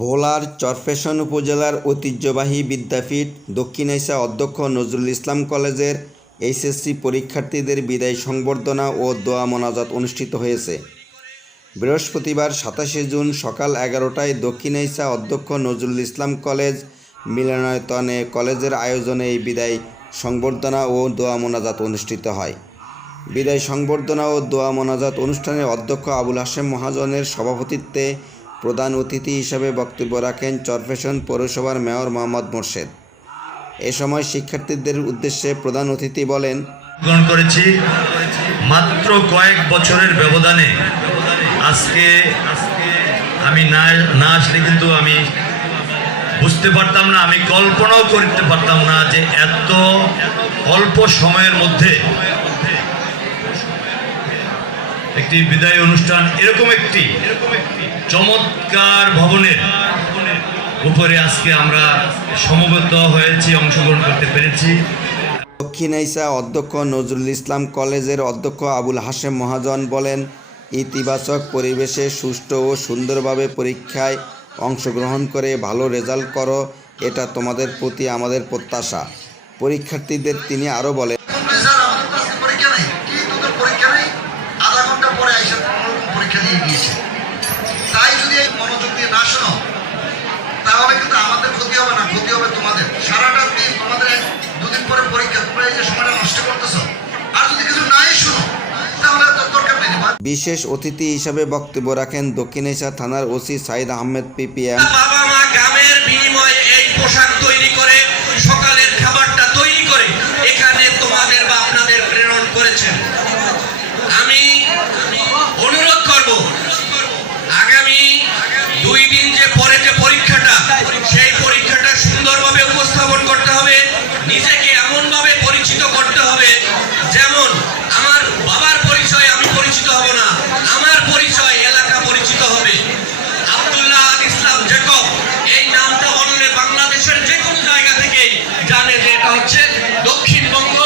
ভোলার চরফ্যাশন উপজেলার ঐতিহ্যবাহী বিদ্যাপীঠ দক্ষিণ-এশিয়া অধ্যক্ষ নজরুল ইসলাম কলেজের এইচএসসি পরীক্ষার্থীদের বিদায় সংবর্ধনা ও দোয়া মোনাজাত অনুষ্ঠিত হয়েছে। বৃহস্পতিবার ২৭শে জুন সকাল ১১টায় দক্ষিণ-এশিয়া অধ্যক্ষ নজরুল ইসলাম কলেজ মিলনায়তনে কলেজের আয়োজনে এই বিদায় সংবর্ধনা ও দোয়া মোনাজাত অনুষ্ঠিত হয়। বিদায় সংবর্ধনা ও দোয়া মোনাজাত অনুষ্ঠানে অধ্যক্ষ আবুল হাশেম মহাজনের সভাপতিত্বে প্রধান অতিথি হিসেবে বক্তব্য রাখেন চরফ্যাশন পৌরসভার মেয়র মোহাম্মদ মোর্শেদ। এ সময় শিক্ষার্থীদের উদ্দেশ্যে প্রধান অতিথি বলেন, গ্রহণ করেছি মাত্র কয়েক বছরের ব্যবধানে। আজকে আমি না আসলে কিন্তু আমি বুঝতে পারতাম না, আমি কল্পনাও করতে পারতাম না যে এত অল্প সময়ের মধ্যে একটি বিদায় অনুষ্ঠান এরকম একটি চমৎকার ভবনের উপরে আজকে আমরা সমবেত হয়েছি, অংশগ্রহণ করতে পেরেছি। দক্ষিণ-এশিয়া অধ্যক্ষ নজরুল ইসলাম কলেজের অধ্যক্ষ আবুল হাশেম মহাজন বলেন, ইতিবাচক পরিবেশে সুষ্ঠু ও সুন্দরভাবে পরীক্ষায় অংশগ্রহণ করে ভালো রেজাল্ট করো, এটা তোমাদের প্রতি আমাদের প্রত্যাশা। পরীক্ষার্থীদের তিনি আরও বলেন, তাই যদি এই মনোযোগ দিয়ে না শোনো তাহলে কিন্তু আমাদের ক্ষতি হবে না, ক্ষতি হবে তোমাদের। সারাটা দিন তোমাদের দুদিন পরে পরীক্ষা, তোমরা এই যে সময়টা নষ্ট করতেছো, আর যদি কিছু নাই শোনো তাহলে দরকার নেই। বিশেষ অতিথি হিসাবে বক্তব্য রাখেন দক্ষিণ-এশিয়া থানার ওসি সাইদ আহমেদ পিপিএম। বাবা মা গ্রামের বিনিময়ে এই পোশাক তৈরি করে সকালের খাবারটা তৈরি করে এখানে তোমাদের বা আপনাদের প্রেরণ করেছেন। আমি অনুরোধ করব, আগামী 2 দিন যে পরে যে পরীক্ষাটা, সেই পরীক্ষাটা সুন্দরভাবে উপস্থাপন করতে হবে, নিজেকে এমনভাবে পরিচিত করতে হবে যেমন আমার বাবার পরিচয় আমি পরিচিত হব না, আমার পরিচয় এলাকা পরিচিত হবে। আব্দুল্লাহ ইসলাম জেকব এই নামটা বললে বাংলাদেশের যে কোনো জায়গা থেকেই জানে যে এটা হচ্ছে দক্ষিণবঙ্গ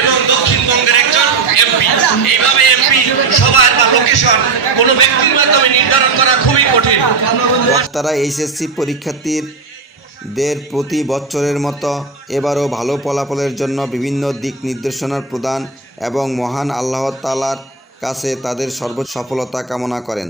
এবং দক্ষিণবঙ্গের একজন এমপি। এইভাবে এমপি সবার বা লোকেশন কোনো ব্যক্তির মাধ্যমে নির্ধারণ করা খুবই কঠিন। বক্তারা এইচএসসি পরীক্ষার্থীদের প্রতি বছরের মতো এবারও ভালো ফলাফলের জন্য বিভিন্ন দিক নির্দেশনা প্রদান এবং মহান আল্লাহ তাআলার কাছে তাদের সর্বোচ্চ সফলতা কামনা করেন।